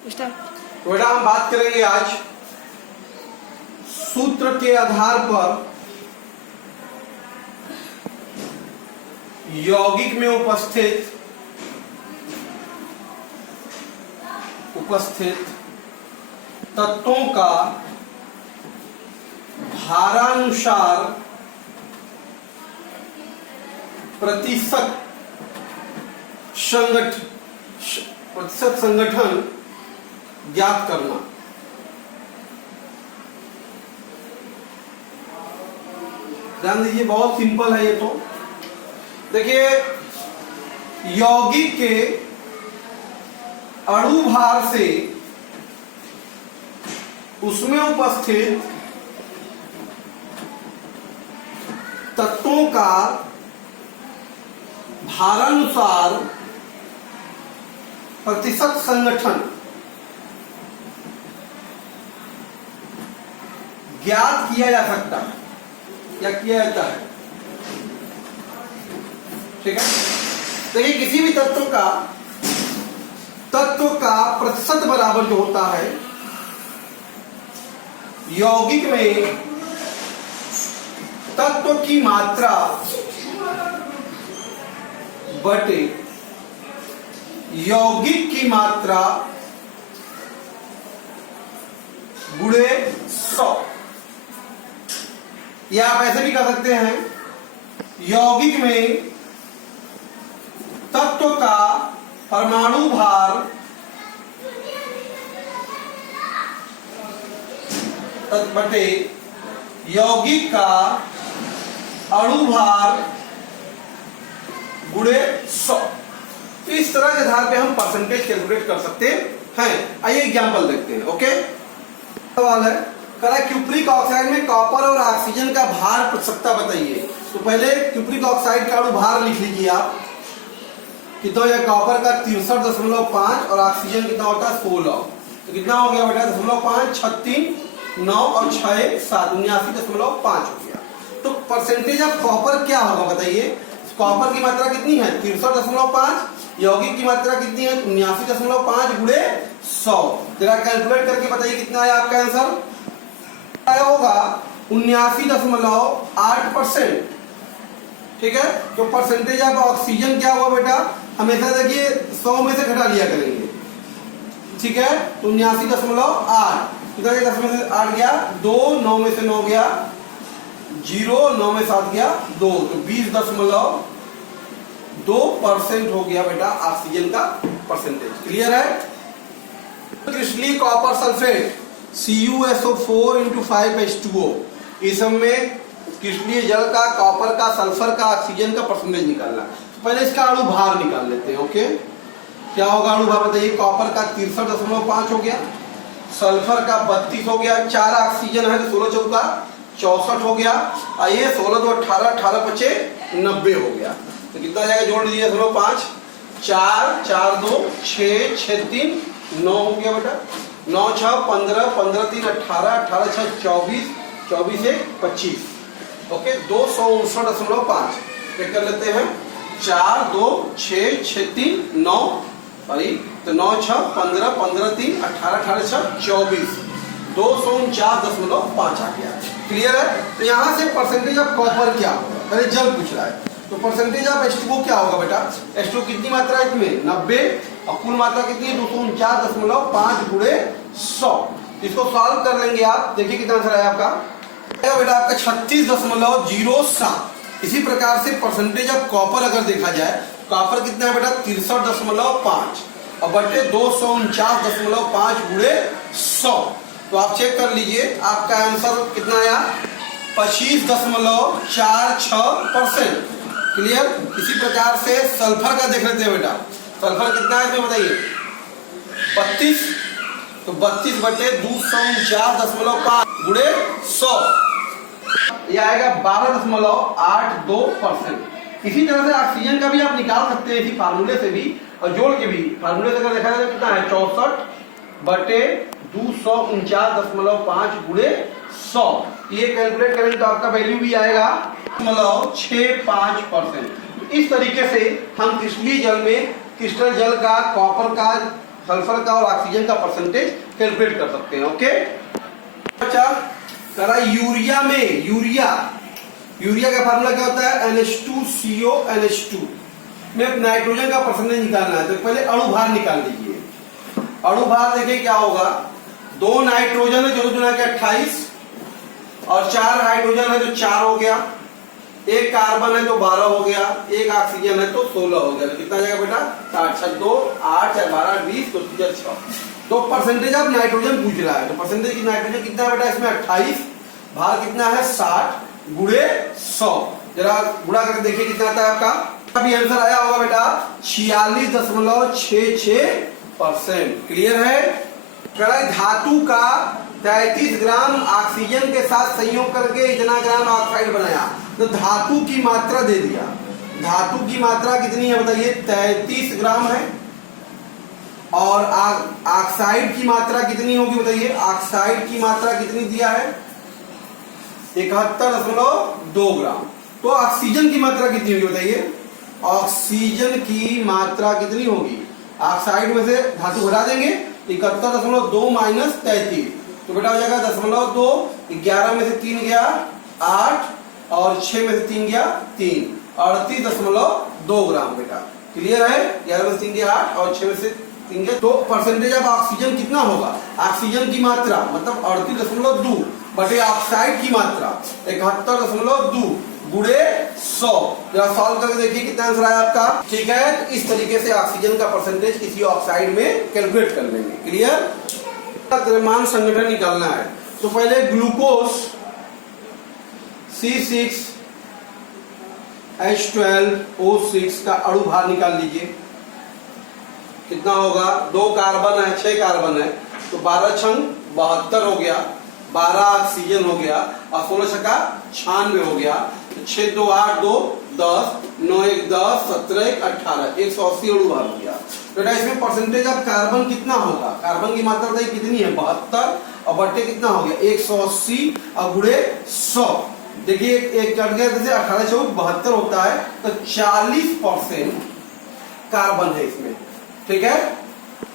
तो बेटा हम बात करेंगे आज सूत्र के आधार पर यौगिक में उपस्थित तत्वों का भारानुसार प्रतिशत संगठन ज्ञात करना। ध्यान दीजिए, बहुत सिंपल है ये। तो देखिए, यौगिक के अणु भार से उसमें उपस्थित तत्वों का भारानुसार प्रतिशत संगठन ज्ञात किया जा सकता है या किया जाता है। ठीक है, देखिए किसी भी तत्व का प्रतिशत बराबर जो होता है यौगिक में तत्व की मात्रा बटे यौगिक की मात्रा गुणे 100। या आप ऐसे भी कर सकते हैं, यौगिक में तत्व का परमाणु भार बटे यौगिक का अणु भार गुणे 100। तो इस तरह के आधार पे हम परसेंटेज कैलकुलेट कर सकते हैं। आइए एग्जांपल देखते हैं। ओके, सवाल है, करा क्यूप्रिक ऑक्साइड में कॉपर और ऑक्सीजन का भार प्रतिशतता बताइए। तो पहले क्यूप्रिक ऑक्साइड का अणु भार लिख लीजिए आप। कितना है? कॉपर का 63.5 और ऑक्सीजन कितना होता है 16। तो कितना हो गया बेटा? 0.5, 36, 9 और 6, 7, 79.5 हो गया। तो परसेंटेज ऑफ कॉपर क्या होगा बताइए। कॉपर की मात्रा कितनी है? 63.5। यौगिक की मात्रा कितनी है? 79.5 गुणे 100। जरा कैलकुलेट करके बताइए कितना है आपका आंसर। आया होगा 79.8%। ठीक है, तो परसेंटेज ऑफ ऑक्सीजन क्या हुआ बेटा? हमेशा देखिए 100 में से घटा लिया करेंगे। ठीक है, तो 79.8 कितना गया? 10 में से 8 गया 2, 9 में से 9 गया 0, 9 में 7 गया 2, तो 20.2% हो गया बेटा ऑक्सीजन का परसेंटेज। क्लियर है? क्रिस्टलीय कॉपर सल्फेट CuSO4 × 5H2O, इस में क्रिस्टलीय जल का, कॉपर का, सल्फर का, ऑक्सीजन का परसेंटेज निकालना। तो पहले इसका अणु भार निकाल लेते हैं। ओके, क्या होगा अणु भार बताइए। कॉपर का 63.5 हो गया, सल्फर का 32 हो गया, 4 ऑक्सीजन है तो 16 चौका 64 हो गया। आइए 16 2 18, 18 5 90 हो गया। तो कितना जाएगा? जोड़ लीजिए 0.5, 4 4 2 6 6 3 9 हो गया बेटा। 9 6 15, 15 3 18, 18 6 24, 24 1 25। ओके, 259.5 चेक कर लेते हैं। 4 2 6 6 3 9, सॉरी, तो 9 6 15, 15 3 18, 18 6 24, 249.5 आ गया। क्लियर है? तो यहाँ से परसेंटेज ऑफ कॉपर क्या होगा? पहले जल पूछ रहा है, तो परसेंटेज ऑफ H2O क्या होगा बेटा? H2O कितनी मात्रा है इसमें? 90, और कुल मात्रा कितनी है? 249.5 गुणे 100। इसको सॉल्व कर लेंगे आप। देखिए कितना आंसर आया आपका बेटा, आपका 36.07। इसी प्रकार से परसेंटेज ऑफ कॉपर अगर देखा जाए, कॉपर कितना है बेटा? 63.5 और बटे 249.5 गुणे 100। तो आप चेक कर लीजिए आपका आंसर कितना आया? 25.46%। क्लियर? इसी प्रकार से सल्फर का देख लेते हैं बेटा। सल्फर कितना है इसमें बताइए? 32, तो 32 बटे 249.5 गुणे 100, यह आएगा 12.82%। इसी तरह से ऑक्सीजन का भी आप निकाल सकते हैं इसी फार्मूले से भी, और जोड़ के भी। फार्मूले से अगर देखा जाए कितना है? 64 बटे 249.5 गुणे 100। ये कैलकुलेट करेंगे तो आपका वैल्यू भी आएगा 65%। इस तरीके से हम क्रिस्टलीय जल में क्रिस्टल जल का, कॉपर का, सल्फर का और ऑक्सीजन का परसेंटेज कैलकुलेट कर सकते हैं। ओके, अच्छा करा यूरिया में, यूरिया का फार्मूला क्या होता है, NH2CO NH2 में नाइट्रोजन का परसेंटेज निकालना है। तो पहले अणु भार निकाल लीजिए। अणु भार देखिए क्या होगा, 2 नाइट्रोजन है जो दुना के 28 और 4 हाइड्रोजन है तो 4 हो गया, 1 कार्बन है तो 12 हो गया, 1 ऑक्सीजन है तो 16 हो गया। तो कितना आ जाएगा बेटा, 60 6 2 8 4 12 20 2 3 6। तो परसेंटेज ऑफ नाइट्रोजन पूछ रहा है, तो परसेंटेज की नाइट्रोजन कितना है बेटा, इसमें 28, भार कितना है 60 गुणे 100, जरा गुणा करके देखिए कितना आता है आपका। अभी आंसर आया होगा बेटा 46.66%। क्लियर है। धातु का 33 ग्राम ऑक्सीजन के साथ संयोग करके इतना ग्राम ऑक्साइड बनाया। तो धातु की मात्रा दे दिया, धातु की मात्रा कितनी है बताइए, 33 ग्राम है। और ऑक्साइड की मात्रा कितनी होगी बताइए, ऑक्साइड की मात्रा कितनी दिया है, 71.2 ग्राम। तो ऑक्सीजन की मात्रा कितनी होगी बताइए, ऑक्सीजन की मात्रा कितनी होगी, ऑक्साइड में से धातु घटा देंगे, 71.2 माइनस 33, तो बेटा हो जाएगा 0.2, 11 में से 3 गया 8 और 6 में से 3 गया 3, 38.2 ग्राम बेटा। क्लियर है। 11 में से 3 गया 8 और 6 में से 3 गया। तो परसेंटेज ऑफ ऑक्सीजन कितना होगा, ऑक्सीजन की मात्रा मतलब 38.2 बटे ऑक्साइड की मात्रा 71.2 गुणे 100। जरा सॉल्व करके देखिए कितना आंसर आया आपका। ठीक है, इस तरीके से ऑक्सीजन का परसेंटेज किसी ऑक्साइड में कैलकुलेट कर लेंगे। क्लियर। द्रव्यमान संगठन निकालना है, तो पहले ग्लूकोज C6H12O6 का अणु भार निकाल लीजिए। कितना होगा, 2 कार्बन है 6 कार्बन है तो 12 छंग 72 हो गया, 12 ऑक्सीजन हो गया और 16 छक्का 96 हो गया। 6 2 8 2 10 9 1 10 17 1 18 180 अणु भार हो गया। बेटा इसमें परसेंटेज ऑफ कार्बन कितना होगा, कार्बन की मात्रा बताइए कितनी है, 72 और बट्टे कितना हो गया 180 और गुणे 100। देखिए एक कट गया, जैसे 18 4 72 होता है तो 40% कार्बन है इसमें। ठीक है,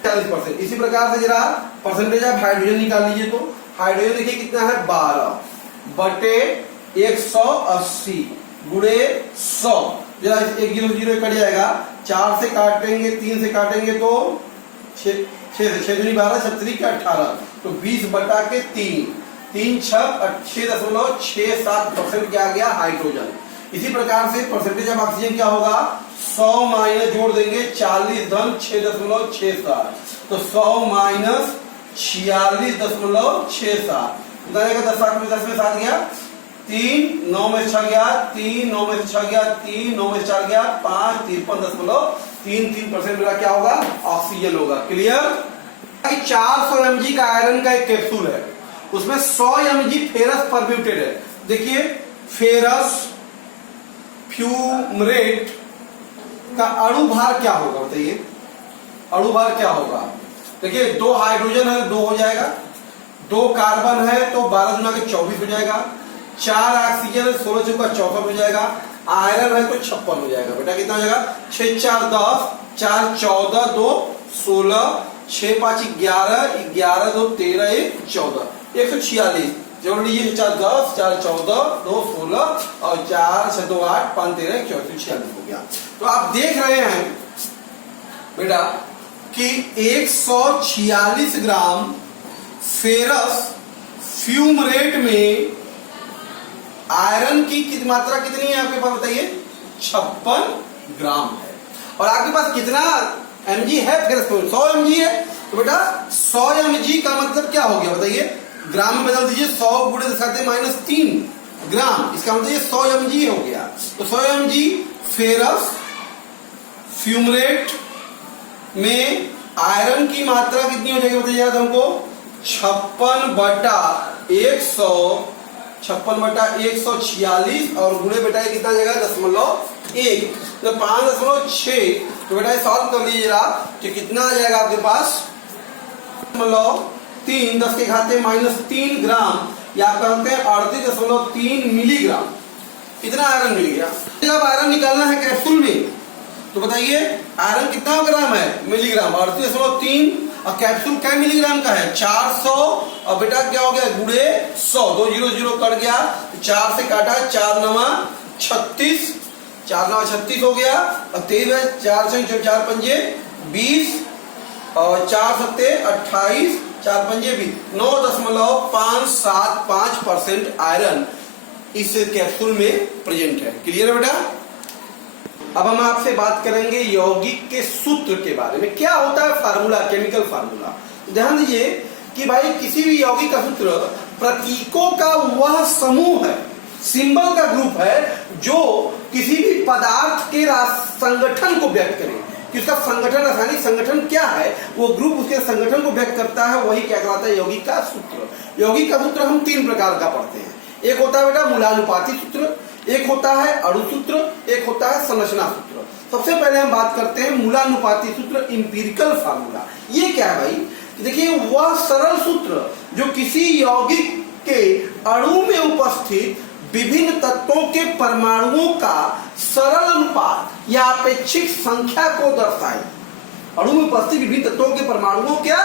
40%। इसी प्रकार से जरा परसेंटेज ऑफ हाइड्रोजन निकाल लीजिए। तो हाइड्रोजन देखिए कितना है, 12 बटे 180 गुणे 100। जरा 1 0 0 कट जाएगा, 4 से काटेंगे 3 से काटेंगे तो 6 से 6 दूनी 12 36 के 18 तो 20 बटा के 3 3 6 6.67% क्या आ गया, हाइड्रोजन। इसी प्रकार से परसेंटेज ऑफ ऑक्सीजन क्या होगा, 100 माइनस जोड़ देंगे 40 धन 6.67 तो 100 माइनस 46.67 बताएगा 10 में 7 गया 3 9 में 6 गया 3 9 में 6 गया 3 9 में 4 गया 5 53.33% मेरा क्या होगा, ऑक्सीजन होगा। क्लियर। 400 mg का आयरन का एक कैप्सूल है, उसमें 100 mg फेरस परम्यूटेड है। देखिए फेरस फ्यूमरेट का अणु भार क्या होगा बताइए, अणु भार क्या होगा। देखिए 2 हाइड्रोजन है 2 हो जाएगा, 2 कार्बन है तो 12 गुना के 24 हो जाएगा, 4 ऑक्सीजन है 16 चौका 64 हो जाएगा, आयरन है तो 56 हो जाएगा। बेटा कितना हो जाएगा, 6 4 10 4 14 2 16 6 5 11 11 2 13 1 14 146 जोड़ लीजिए, 4 10 4 14 2 16 और 4 6 2 8 5 13 14 46 हो गया। तो आप देख रहे हैं बेटा कि 146 ग्राम फेरस फ्यूमरेट में आयरन की मात्रा कितनी है आपके पास बताइए, 56 ग्राम है। और आपके पास कितना mg है, फेरस 100 mg है। तो बेटा 100 mg का मतलब क्या हो गया बताइए, ग्राम में बदल दीजिए, 100 गुणे माइनस 3 ग्राम, इसका मतलब ये 100 mg हो गया। तो 100 mg फेरस फ्यूमरेट में आयरन की मात्रा कितनी हो जाएगी बताइए हमको, 56 बटा 146 और गुणे बेटा कितना जाएगा 0.1 तो 5.6। तो बेटा सॉल्व कर लीजिए आप कि कितना आ जाएगा आपके पास 3 10 के घाते -3 ग्राम या आप कहते हैं 38.3 मिलीग्राम। कितना आयरन मिल गया। जब आयरन निकालना है कैप्सूल में तो बताइए आयरन कितना ग्राम है, मिलीग्राम। 38.3 और कैप्सूल क्या मिलीग्राम का है 400, और बेटा क्या हो गया गुणे 100, 2 0 0 कट गया, 4 से काटा 4 9 36, 4 9 36 हो गया, और 23 4 से 4 पंजे 20, और 4 7 28, 4 पंजे 20, 9.575% आयरन इस कैप्सूल में प्रेजेंट है। क्लियर है बेटा। अब हम आपसे बात करेंगे यौगिक के सूत्र के बारे में। क्या होता है फार्मूला, केमिकल फार्मूला। ध्यान दीजिए कि भाई किसी भी यौगिक का सूत्र प्रतीकों का वह समूह है, सिंबल का ग्रुप है जो किसी भी पदार्थ के संगठन को व्यक्त करे। कि उसका संगठन, रासायनिक संगठन क्या है, वो ग्रुप उसके संगठन को व्यक्त करता है, वही क्या कहलाता है यौगिक का सूत्र। यौगिक का सूत्र हम 3 प्रकार का पढ़ते हैं। एक होता है बेटा मूलानुपाती सूत्र, एक होता है अणु सूत्र, एक होता है संरचना सूत्र। सबसे पहले हम बात करते हैं मूलानुपाती सूत्र, इंपीरिकल फार्मूला। ये क्या है भाई, देखिए वह सरल सूत्र जो किसी यौगिक के अणु में उपस्थित विभिन्न तत्वों के परमाणुओं का सरल अनुपात या अपेक्षिक संख्या को दर्शाए। अणु में उपस्थित विभिन्न तत्वों के परमाणुओं क्या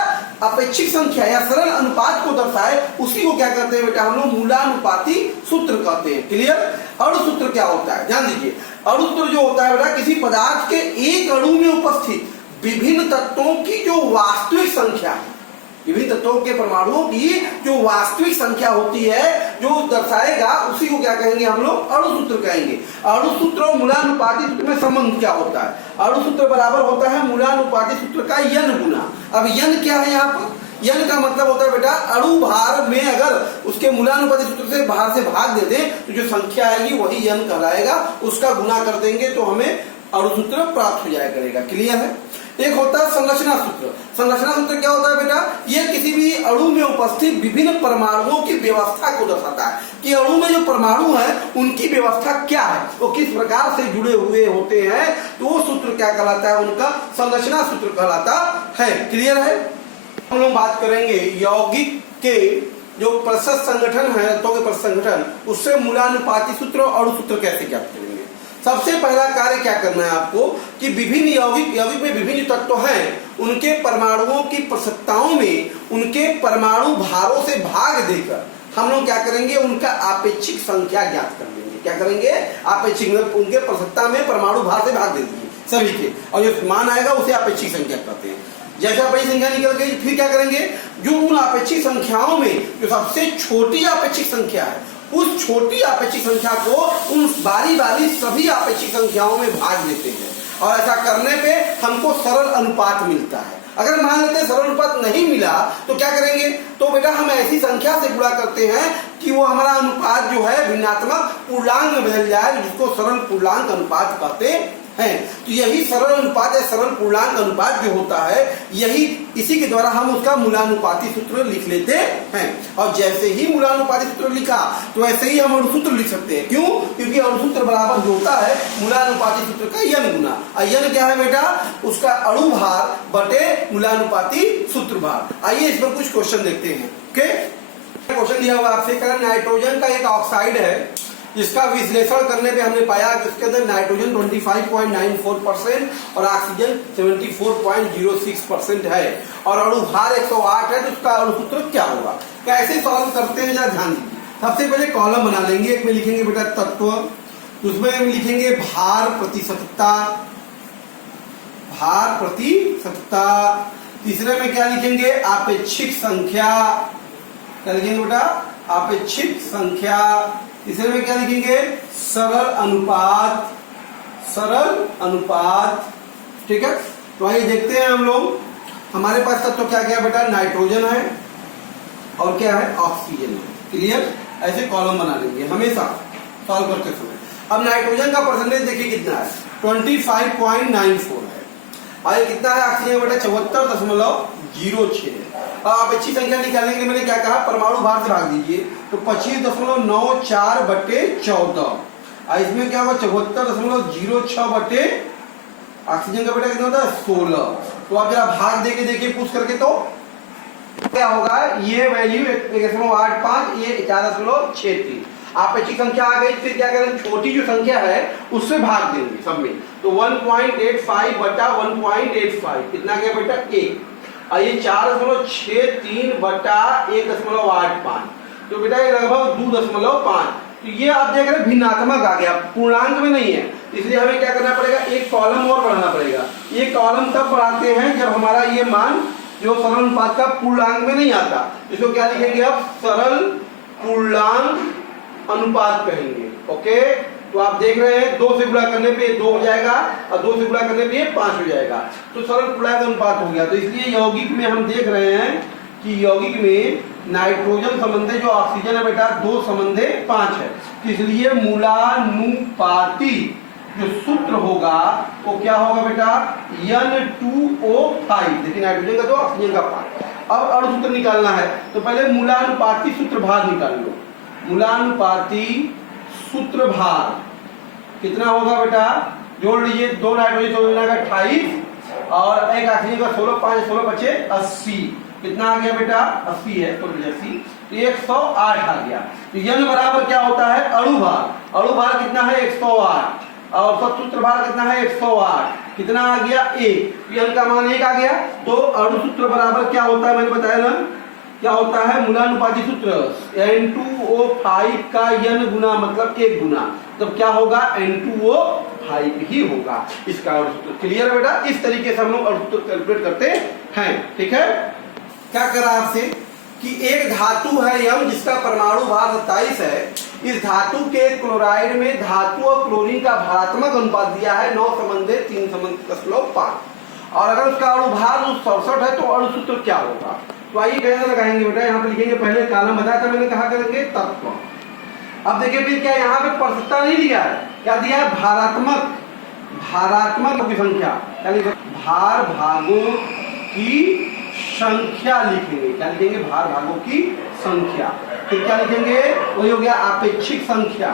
अपेक्षिक संख्या या सरल अनुपात को दर्शाए, उसी को क्या कहते हैं बेटा हम लोग मूलानुपाती सूत्र कहते हैं। क्लियर। अणु सूत्र क्या होता है, ध्यान दीजिए। अणु सूत्र जो होता है बेटा किसी पदार्थ के एक अणु में उपस्थित विभिन्न तत्वों की जो वास्तविक संख्या, विभिन्न तत्वों के परमाणुओं की जो वास्तविक संख्या होती है जो दर्शाएगा, उसी को क्या कहेंगे हम लोग अणु सूत्र कहेंगे। अणु सूत्र और मूलानुपाती सूत्र में संबंध क्या होता है, अणु सूत्र बराबर होता है मूलानुपाती सूत्र का n गुना। अब n क्या है यहाँ पर, n का मतलब होता है बेटा अणु भार में अगर उसके मूलानुपाती सूत्र से भार से भाग दे दें तो जो संख्या आएगी वही n कहलाएगा, उसका गुना कर देंगे तो हमें अणु सूत्र प्राप्त हो जाया करेगा। क्लियर है। एक होता है संरचना सूत्र। संरचना सूत्र क्या होता है बेटा, यह किसी भी अणु में उपस्थित विभिन्न परमाणुओं की व्यवस्था को दर्शाता है कि अणु में जो परमाणु है उनकी व्यवस्था क्या है, वो किस प्रकार से जुड़े हुए होते हैं, तो वो सूत्र क्या कहलाता है, उनका संरचना सूत्र कहलाता है। क्लियर है। हम लोग बात करेंगे यौगिक के जो प्रसस्त संगठन है, तत्वों के प्रसस्त संगठन, उससे मूलानुपाती सूत्र और अणु सूत्र कैसे ज्ञात करेंगे। सबसे पहला कार्य क्या करना है आपको कि विभिन्न यौगिक में विभिन्न तत्व हैं, उनके परमाणुओं की प्रसक्ताओं में उनके परमाणु भारों से भाग देकर हम लोग क्या करेंगे, उनका आपेक्षिक संख्या ज्ञात कर लेंगे। क्या करेंगे, आपेक्षिक, उनके प्रसक्ता में परमाणु भार से भाग दे दीजिए सभी के, और जो मान आएगा उसे आपेक्षिक संख्या कहते हैं। जैसे आपेक्षिक संख्या निकल गई, फिर क्या करेंगे, जो उन आपेक्षिक संख्याओं में जो सबसे छोटी आपेक्षिक संख्या है, उस छोटी आपेक्षिक संख्या को उन बारी बारी सभी आपेक्षिक संख्याओं में भाग देते हैं, और ऐसा करने पे हमको सरल अनुपात मिलता है। अगर मान लेते हैं सरल अनुपात नहीं मिला तो क्या करेंगे, तो बेटा हम ऐसी संख्या से गुणा करते हैं कि वो हमारा अनुपात जो है भिन्नात्मक पूर्णांक में बदल जाए, जिसको सरल पूर्णांक अनुपात कहते हैं। तो यही सरल अनुपात या सरल पूर्णांक अनुपात जो होता है, यही इसी के द्वारा हम उसका मूलानुपाती सूत्र लिख लेते हैं। और जैसे ही मूलानुपाती सूत्र लिखा तो ऐसे ही हम अणु सूत्र लिख सकते हैं। क्यों, क्योंकि अणु सूत्र बराबर जो होता है मूलानुपाती सूत्र का n गुना। n क्या है बेटा, उसका अणु भार बटे मूलानुपाती सूत्र भार। आइए इस पर कुछ क्वेश्चन देखते हैं। ओके, क्वेश्चन दिया हुआ आपसे, नाइट्रोजन का एक ऑक्साइड है जिसका विश्लेषण करने पे हमने पाया कि उसके अंदर नाइट्रोजन 25.94% और ऑक्सीजन 74.06% है, और अणु भार 108 है, तो उसका अणु सूत्र क्या होगा। कैसे सॉल्व करते हैं जरा ध्यान दीजिए। सबसे पहले कॉलम बना लेंगे, एक में लिखेंगे बेटा तत्व, दूसरे में लिखेंगे भार प्रतिशतता, भार प्रतिशतता, तीसरे में क्या लिखेंगे, आपेक्षिक संख्या, क्या लिखेंगे बेटा, आपेक्षिक संख्या, तीसरे में क्या लिखेंगे, सरल अनुपात, सरल अनुपात। ठीक है, तो आइए देखते हैं हम लोग। हमारे पास तत्व क्या क्या बेटा, नाइट्रोजन है और क्या है, ऑक्सीजन है। क्लियर। ऐसे कॉलम बना लेंगे हमेशा सॉल्व करते समय। अब नाइट्रोजन का परसेंटेज देखिए कितना है, 25.94 है, और कितना है ऑक्सीजन बेटा, 74.06 है। आप अच्छी संख्या निकालने के लिए मैंने क्या कहा, परमाणु भार से भाग दीजिए, तो 25.94 बटे 14, इसमें क्या होगा 74.06 बटे ऑक्सीजन का बेटा कितना होता है 16। तो आप जरा भाग देके देखिए पूछ करके, तो क्या होगा, ये वैल्यू 1.85, ये 4.63। आप अच्छी संख्या आ गई, फिर क्या करें, छोटी जो संख्या है उससे भाग देंगे सब में, तो 1.85 बटा 1.85 कितना गया बेटा 1। और ये 4.63 बटा 1.85, तो बेटा ये लगभग 2.5। तो ये आप देख रहे हैं भिन्नात्मक आ गया, पूर्णांक में नहीं है, इसलिए हमें क्या करना पड़ेगा, एक कॉलम और बढ़ाना पड़ेगा। ये कॉलम तब बढ़ाते हैं जब हमारा ये मान जो सरल अनुपात का पूर्णांक में नहीं आता, इसको क्या लिखेंगे अब, सरल पूर्णांक अनुपात कहेंगे। ओके, तो आप देख रहे हैं 2 से गुणा करने पे 2 हो जाएगा और 2 से गुणा करने पे 5 हो जाएगा, तो सरल पूर्णांक अनुपात हो गया। तो इसलिए यौगिक में हम देख रहे हैं कि यौगिक में नाइट्रोजन संबंधी जो ऑक्सीजन है बेटा 2 संबंधी 5 है, इसलिए मूलानुपाती जो सूत्र होगा वो क्या होगा बेटा, N2O5। देखिए नाइट्रोजन का 2 ऑक्सीजन का 5। अब अणु सूत्र निकालना है, तो पहले मूलानुपाती सूत्र भार निकाल लो। मूलानुपाती सूत्र भार कितना होगा बेटा, जोड़ लीजिए, 2 नाइट्रोजन 28 और एक ऑक्सीजन का 16, 5 16 बचे 80। कितना आ गया बेटा, 80 है, तो 80 108 आ गया। तो N बराबर क्या होता है, अणु भार। अणु भार कितना है, 108, और सूत्र भार कितना है, 108। कितना आ गया, 1। N का मान 1 आ गया। तो अणु सूत्र बराबर क्या होता है, मैंने बताया ना, क्या होता है, मूलानुपाती सूत्र N2O5 का N गुना मतलब 1 गुना, तब क्या होगा, N2O5 ही होगा इसका अणु सूत्र। क्लियर है बेटा, इस तरीके से हम लोग अणु सूत्र कैलकुलेट करते हैं। ठीक है, क्या करा आपसे कि एक धातु है यम जिसका परमाणु भार 27 है, इस धातु के क्लोराइड में धातु और क्लोरीन का भारात्मक अनुपात दिया है 9 संबंधी 3.5, और अगर उसका अणु भार 67 है तो अणु सूत्र क्या होगा। तो आइए कैसे लगाएंगे बेटा, यहाँ पे लिखेंगे, पहले कॉलम बताया था मैंने, कहा करेंगे तत्व। अब देखिए फिर क्या यहाँ पे परसता नहीं दिया है, क्या दिया है, भारात्मक की संख्या, यानी भार भागों की संख्या लिखेंगे। क्या लिखेंगे, भार भागों की संख्या। फिर क्या लिखेंगे, वही हो गया आपेक्षिक संख्या।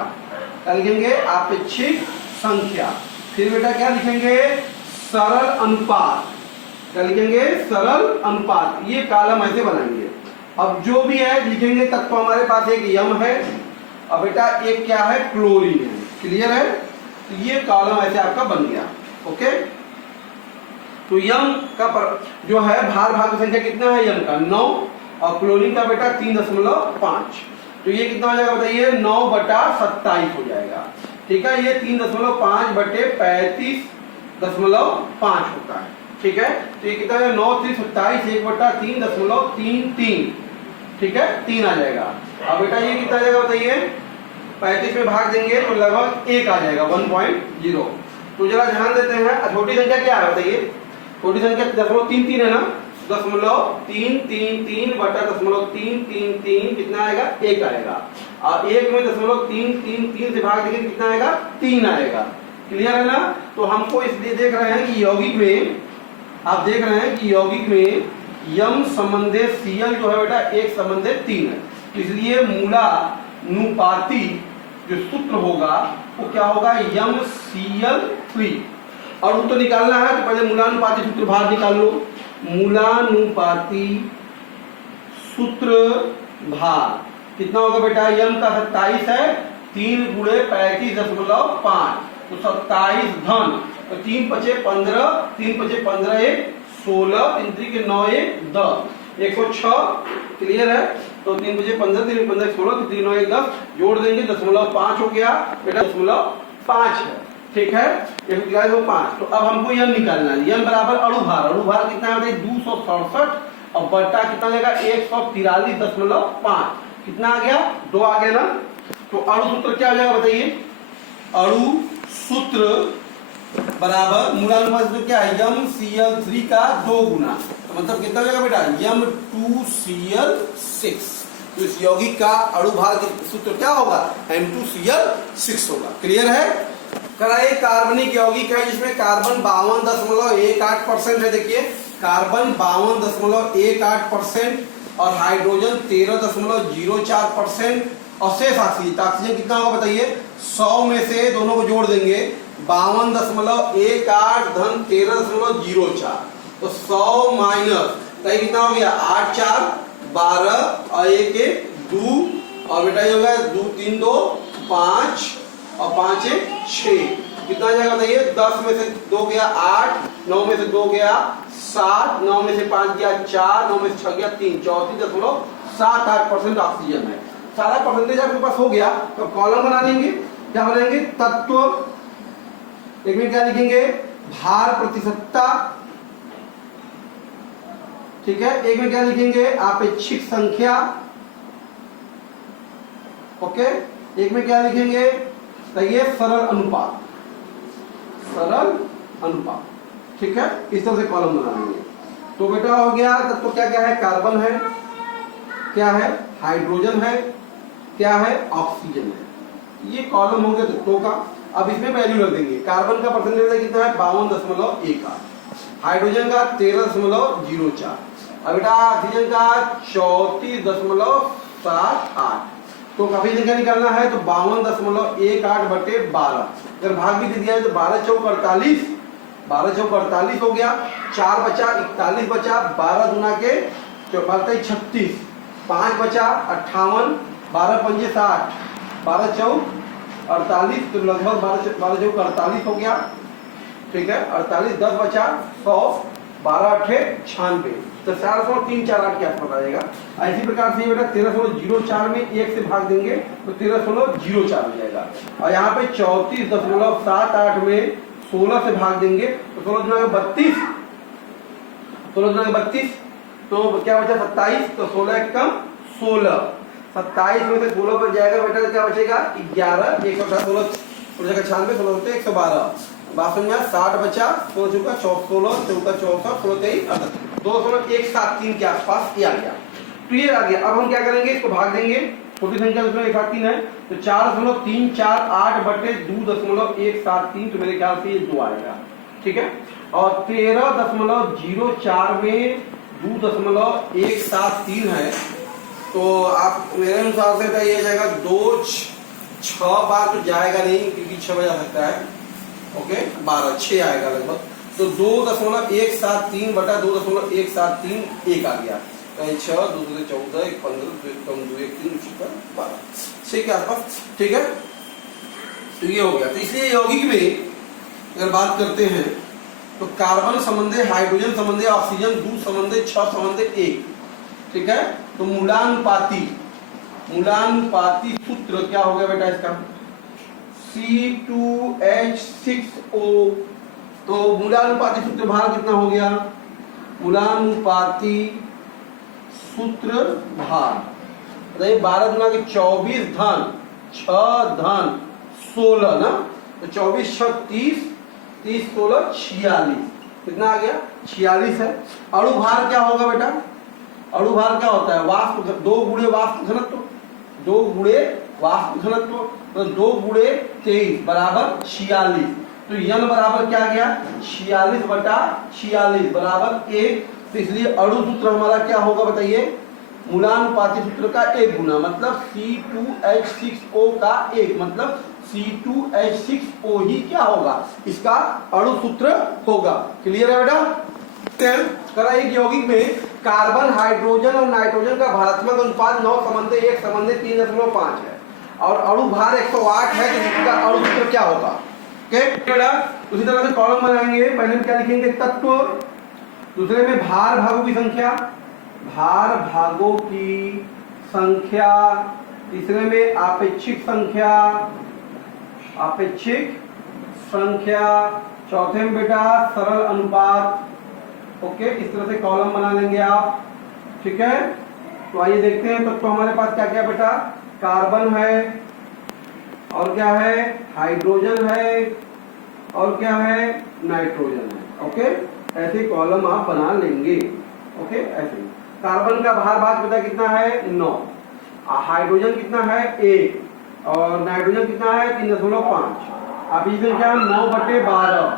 क्या लिखेंगे, आपेक्षिक संख्या। फिर बेटा क्या लिखेंगे, सरल अनुपात। क्या लिखेंगे, सरल अनुपात। ये कॉलम ऐसे बनाएंगे। अब जो भी है लिखेंगे, तक तो हमारे पास एक यम है और बेटा एक क्या है, क्लोरीन है। क्लियर है, तो ये कॉलम ऐसे आपका बन गया। ओके, तो यम का जो है भार भाग की संख्या कितना है, यम का 9 और क्लोरीन का बेटा 3.5, तो ये कितना हो जाएगा बताइए, 9/27 हो जाएगा। ठीक है, ये 3.5 बटे 35.5 होता है। ठीक है, तो ये कितना है, 9 3 27, 1/3.33। ठीक है, 3 आ जाएगा। अब बेटा ये कितना आ जाएगा बताइए, 35 में भाग देंगे तो लगभग 1 आ जाएगा, 1.0। तो जरा ध्यान देते हैं, छोटी संख्या क्या है बताइए, छोटी संख्या 0.33 है ना, 0.333 बटा 0.333 कितना आएगा, 1 आएगा। और 1 में 0.333 से भाग देंगे कितना आएगा, 3 आएगा। क्लियर है ना। तो हमको इसलिए देख रहे हैं कि यौगिक में, आप देख रहे हैं कि यौगिक में यम संबंधी Cl जो है बेटा 1 संबंधी 3 है, इसलिए मूलानुपाती जो सूत्र होगा वो क्या होगा, MCl3। और तो निकालना है तो पहले मूलानुपाती सूत्र भार निकाल लो। मूलानुपाती सूत्र भार कितना होगा बेटा, यम का 27 है, 3 × 35.5, तो 27 घन, तो 3 × 5 = 15, 3 × 5 = 15, 1 16, 3 3 के 9 1 10, 106। क्लियर है, तो 3 × 5 = 15, 3 × 15 = 16, 3 9 1 10, जोड़ देंगे 0.5 हो गया बेटा, 0.5 है। ठीक है, 1.5। तो अब हमको यम निकालना है, यम बराबर अणु भार। अणु भार कितना है, 267 और बटा कितना लेगा, 143.5, कितना आ गया, 2 आ गया ना। तो अणु सूत्र क्या हो जाएगा बताइए, अणु सूत्र बराबर मूलानुपात सूत्र क्या है, MCl3 का 2 गुना, तो मतलब कितना हो जाएगा बेटा, M2Cl6। तो इस यौगिक का अणु भार सूत्र क्या होगा, M2Cl6 होगा। क्लियर है। कराए कार्बनिक यौगिक है जिसमें कार्बन 52.18% है। देखिए कार्बन 52.18% और हाइड्रोजन 13.04% और शेष ऑक्सीजन कितना होगा बताइए, 100 में से दोनों को जोड़ देंगे, 52.18 धन 13.04, तो 100 माइनस कितना हो गया, 8 4 12 और 1 1 2 और बेटा ये होगा 2 3 2 5 और 5 1 6, कितना आ जाएगा बताइए? 10 में से 2 गया 8, 9 में से 2 गया 7, 9 में से 5 गया 4, 9 में से 6 गया 3, 34.78% ऑक्सीजन है। सारा परसेंटेज आपके पास हो गया, तो कॉलम बना लेंगे। क्या बनाएंगे? तत्व, एक में क्या लिखेंगे? भार प्रतिशतता, ठीक है। एक में क्या लिखेंगे? आपेक्षिक संख्या, ओके। एक में क्या लिखेंगे? तो ये सरल अनुपात, सरल अनुपात, ठीक है। इस तरह से कॉलम बना लेंगे। तो बेटा हो गया तत्व क्या क्या है? कार्बन है, क्या है? हाइड्रोजन है, क्या है? ऑक्सीजन है। ये कॉलम हो गया तत्वों का। अब इसमें वैल्यू रख देंगे। कार्बन का परसेंटेज कितना है? 52.18, हाइड्रोजन का 13.04, अब बेटा ऑक्सीजन का 34.78। तो ऑक्सीजन का निकालना है तो 52.18/12, अगर भाग भी दे दिया है तो 12 चौक 48, 12 चौक 48 हो गया। 4 बचा 41 बचा, 12 गुना के 36, 5 बचा 58, 12 पंजे 60, 12 चौक 48, तो लगभग 12 चौक 48 हो गया, ठीक है। 48, 10 बचा 100, 12 अठे 96, तो 4.348 के आसपास आ जाएगा। इसी प्रकार से बेटा 13.04 में 1 से भाग देंगे तो 13.04 हो जाएगा। और यहाँ पे 34.78 में 16 से भाग देंगे तो 16×32, 16×32, तो क्या बचा? 27, तो 16 एक कम 16, 27 में से 16 पर जाएगा बेटा तो क्या बचेगा? 11, 116, 16 96, 16 112, 60 बचा, 16 चौका 16, चौका 64, 16 23 2.173 के आसपास ये आ गया। क्लियर आ गया। अब हम क्या करेंगे? इसको भाग देंगे, छोटी संख्या 173 है तो 4.348/2.173, तो मेरे ख्याल से ये 2 आएगा, ठीक है। और 13.04 में 2.173 है, तो आप मेरे अनुसार से ये जाएगा 2 6 बार तो जाएगा नहीं, क्योंकि 6 बजा सकता है, ओके। 12 6 आएगा लगभग, तो 2.173/2.173 1 आ गया। 6 2 14 1 15 2 कम 2 1 3 12 6 के आसपास, ठीक है। तो ये हो गया। तो इसलिए यौगिक में अगर बात करते हैं तो कार्बन संबंधी, हाइड्रोजन संबंधी, ऑक्सीजन 2 संबंधी, 6 संबंधी 1, ठीक है। तो मूलानुपाती सूत्र क्या हो गया बेटा इसका? C2H6O। तो मूलानुपाती सूत्र भार कितना हो गया? मूलानुपाती सूत्र भार बताइए। 12 गुना के 24 धन 6 धन 16 ना, तो 24 6 30, 30 16 46, कितना आ गया? 46 है। अणु भार क्या होगा बेटा? अणु भार क्या होता है? वाष्प, 2 गुणे वाष्प घनत्व, 2 गुणे वाष्प घनत्व, तो 2 गुणे 23 बराबर 46, तो n बराबर क्या आ गया? 46/46 बराबर 1। तो इसलिए अणु सूत्र हमारा क्या होगा बताइए? मूलानुपाती सूत्र का 1 गुना, मतलब C2H6O का 1, मतलब C2H6O ही क्या होगा? इसका अणु सूत्र होगा। क्लियर है बेटा? करा एक यौगिक में कार्बन, हाइड्रोजन और नाइट्रोजन का भारात्मक अनुपात 9:1:3.5 है और अणु भार 108 है, तो इसका अणु सूत्र क्या होगा? बेटा उसी तरह से कॉलम बनाएंगे। पहले में क्या लिखेंगे? तत्व, दूसरे में भार भागों की संख्या, भार भागों की संख्या, तीसरे में आपेक्षिक संख्या, आपेक्षिक संख्या, चौथे में बेटा सरल अनुपात, ओके। इस तरह से कॉलम बना लेंगे आप, ठीक है। तो आइए देखते हैं। तो हमारे पास क्या क्या बेटा? कार्बन है, और क्या है? हाइड्रोजन है, और क्या है? नाइट्रोजन है, ओके। ऐसे कॉलम आप बना लेंगे, ओके। ऐसे कार्बन का भार भाग बेटा कितना है? 9, हाइड्रोजन कितना है? 1, और नाइट्रोजन कितना है? 3.5। अब ये संख्या 9/12,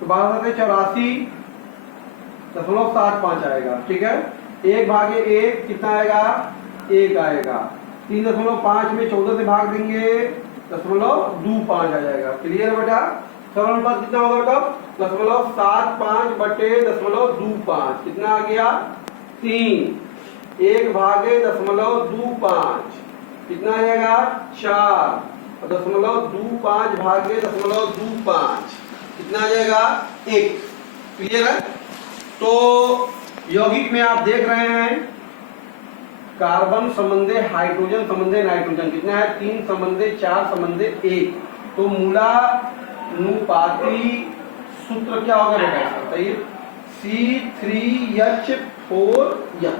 तो 12 से 84.75 आएगा, ठीक है। 1/1 कितना आएगा? 1 आएगा। 3.5 में 14 से भाग देंगे 0.25 आ जाएगा। क्लियर है बेटा? सरल अनुपात कितना होगा बेटा? 0.75/0.25, कितना आ गया? 3। 1/0.25 कितना आ जाएगा? 4। 0.25 भागे 0.25 कितना आ जाएगा 1। क्लियर है? तो यौगिक में आप देख रहे हैं कार्बन संबंधे हाइड्रोजन संबंधे नाइट्रोजन कितना है 3 संबंधे 4 संबंधे 1। तो मूलानुपाती सूत्र क्या होगा बेटा इसका बताइए C3H4n।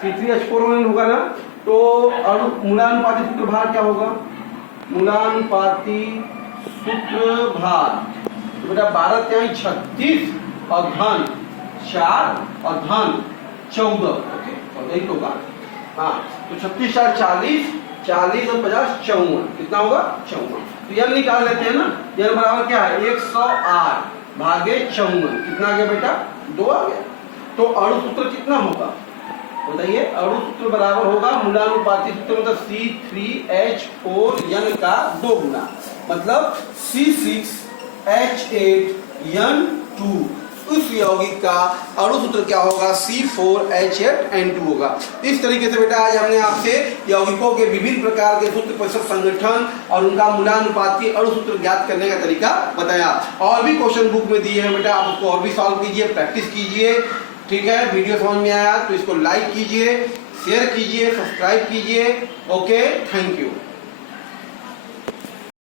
C3H4n होगा ना। तो अणु मूलानुपाती सूत्र भार क्या होगा मूलानुपाती सूत्र भार तो बेटा 12 त्याई 36 और धन 4 और धन 14 ओके 14 होगा। हाँ तो 36 4 40 40 और 50 54 कितना होगा 54। तो यह निकाल लेते हैं ना यह बराबर क्या है 108 भागे 54 कितना आ गया बेटा 2 आ गया। तो अणु सूत्र कितना होगा बताइए अणु सूत्र बराबर होगा मूलानुपाती सूत्र मतलब C3H4n का 2 गुना मतलब C6H8n2। उस यौगिक का अणु सूत्र क्या होगा C4H8n2 होगा। इस तरीके से बेटा आज हमने आपसे यौगिकों के विभिन्न प्रकार के सूत्र परिषद संगठन और उनका मूलानुपाती अणु सूत्र ज्ञात करने का तरीका बताया। और भी क्वेश्चन बुक में दिए हैं बेटा आप उसको और भी सॉल्व कीजिए प्रैक्टिस कीजिए। ठीक है वीडियो समझ में आया तो इसको लाइक कीजिए शेयर कीजिए सब्सक्राइब कीजिए। Okay thank you.